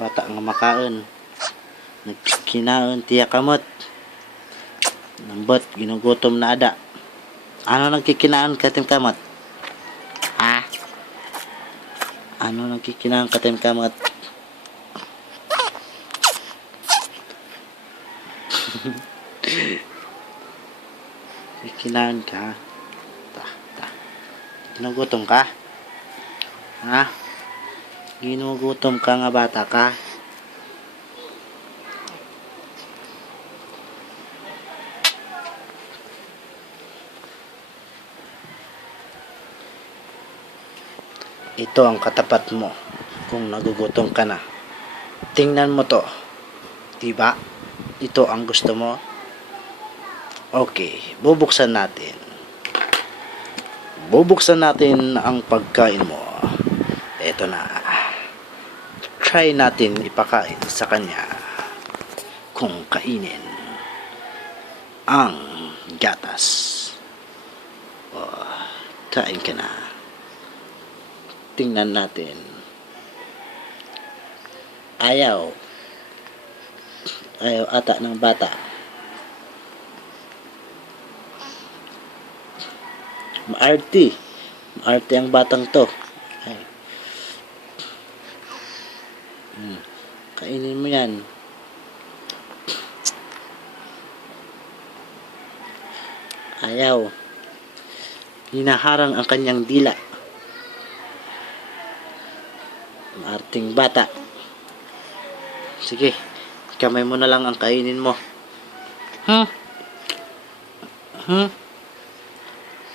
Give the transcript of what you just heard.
bata nga makaon. Nagkinaon tiya kamot. Nambot ginugutom na ada. Ano nagkikinaon katim kamot? Ha? Ano nagkikinaon katim kamot? Kinaon ka? Ginugutom ka? Ha? Ginugutom ka nga bata ka? Ito ang katapat mo kung nagugutom ka na. Tingnan mo to. Diba? Ito ang gusto mo? Okay, bubuksan natin. Bubuksan natin ang pagkain mo. Ito na. Try natin ipakain sa kanya kung kainin ang gatas. Oh, kain ka na. Tingnan natin. Ayaw ata ng bata. Maarte ang batang to. Ay. Kainin mo yan. Ayaw. Hinaharang ang kanyang dila. Maarting bata. Sige, kamay mo na lang ang kainin mo.